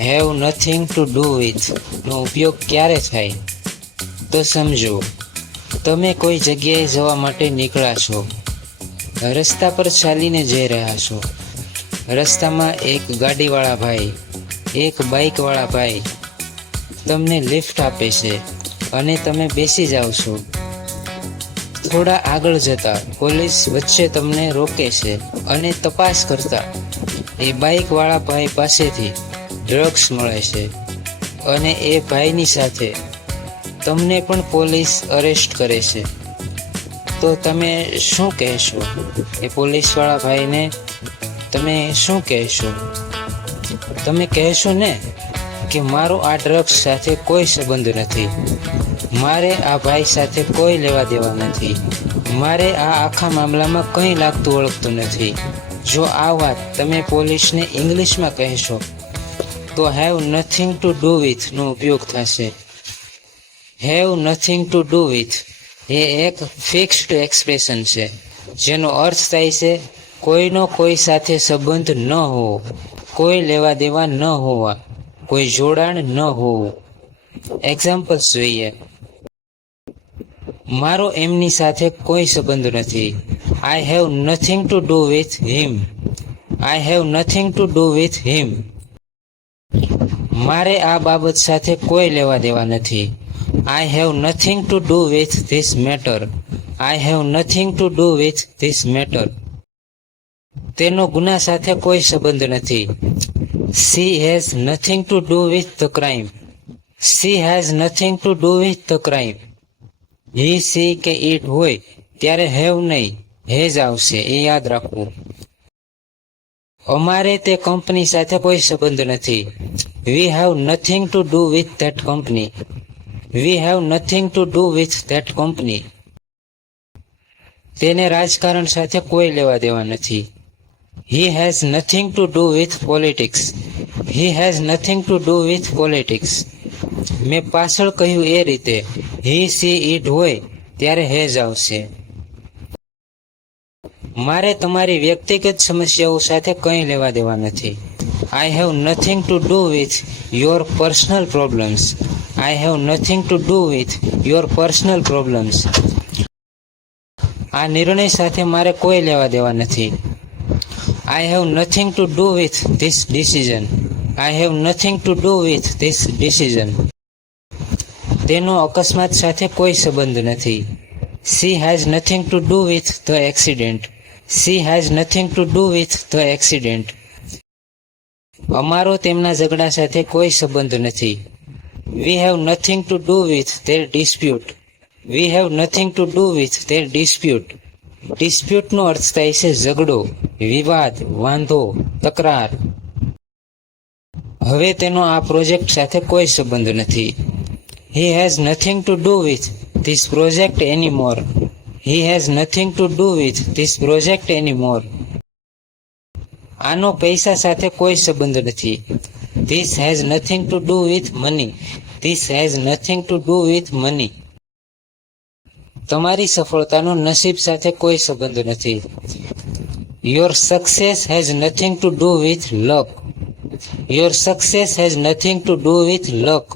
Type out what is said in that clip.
Have nothing to do with નો ઉપયોગ ક્યારે થાય? તો સમજો, તમે કોઈ જગ્યાએ જવા માટે નીકળ્યા છો. રસ્તા પર ચાલીને જઈ રહ્યા છો. રસ્તામાં એક ગાડીવાળા ભાઈ, એક બાઇકવાળા ભાઈ તમને લિફ્ટ આપે છે અને તમે બેસી જાઓ છો. થોડા આગળ જતા પોલીસ વચ્ચે તમને રોકે છે અને તપાસ કરતા એ બાઇકવાળા ભાઈ પાસેથી ડ્રગ્સ મળે છે અને એ ભાઈની સાથે તમને પણ પોલીસ અરેસ્ટ કરે છે. તો તમે શું કહેશો? એ પોલીસવાળા ભાઈને તમે શું કહેશો? તમે કહેશો ને કે મારો આ ડ્રગ્સ સાથે કોઈ સંબંધ નથી, મારે આ ભાઈ સાથે કોઈ લેવા દેવા નથી, મારે આ આખા મામલામાં કંઈ લાગતું ઓળખતું નથી. જો આ વાત તમે પોલીસને ઇંગ્લિશમાં કહેશો તો have nothing to do with નો ઉપયોગ થશે. Have nothing to do with એ એક ફિક્સ્ડ એક્સપ્રેશન છે જેનો અર્થ થાય છે કોઈનો કોઈ સાથે સંબંધ ન હોવો, કોઈ લેવા દેવા ન હોવા, કોઈ જોડાણ ન હોવું. એક્ઝામ્પલ્સ જોઈએ. મારો એમની સાથે કોઈ સંબંધ નથી. I have nothing to do with him. I have nothing to do with him. મારે આ બાબત સાથે કોઈ લેવા દેવા નથી. I have nothing to do with this matter. I have nothing to do with this matter. તેનો ગુના સાથે કોઈ સંબંધ નથી. She has nothing to do with the crime. She has nothing to do with the crime. he, she કે it હોય ત્યારે have નહીં, હેજ આવશે, એ યાદ રાખવું. અમારે તે કંપની સાથે કોઈ સંબંધ નથી. We have nothing to do with that company. We have nothing to do with that company. તેને રાજકારણ સાથે કોઈ લેવા દેવા નથી. He has nothing to do with politics. He has nothing to do with politics. મેં પાછળ કહ્યું એ રીતે he, she, it હોય ત્યારે હેજ આવશે. મારે તમારી વ્યક્તિગત સમસ્યાઓ સાથે કંઈ લેવા દેવા નથી. I have nothing to do with your personal problems. I have nothing to do with your personal problems. આ નિર્ણય સાથે મારે કોઈ લેવા દેવા નથી. I have nothing to do with this decision. I have nothing to do with this decision. તેનો અકસ્માત સાથે કોઈ સંબંધ નથી. She has nothing to do with the accident. She has nothing to do with the accident. અમારો તેમના ઝઘડા સાથે કોઈ સંબંધ નથી. We have nothing to do with their dispute. We have nothing to do with their dispute. ડિસ્પ્યુટનો અર્થ થાય છે ઝઘડો, વિવાદ, વાંધો, તકરાર. હવે તેનો આ પ્રોજેક્ટ સાથે કોઈ સંબંધ નથી. He has nothing to do with this project anymore. He has nothing to do with this project anymore. આનો પૈસા સાથે કોઈ સંબંધ નથી. This has nothing to do with money. This has nothing to do with money. તમારી સફળતાનો નસીબ સાથે કોઈ સંબંધ નથી. Your success has nothing to do with luck. Your success has nothing to do with luck.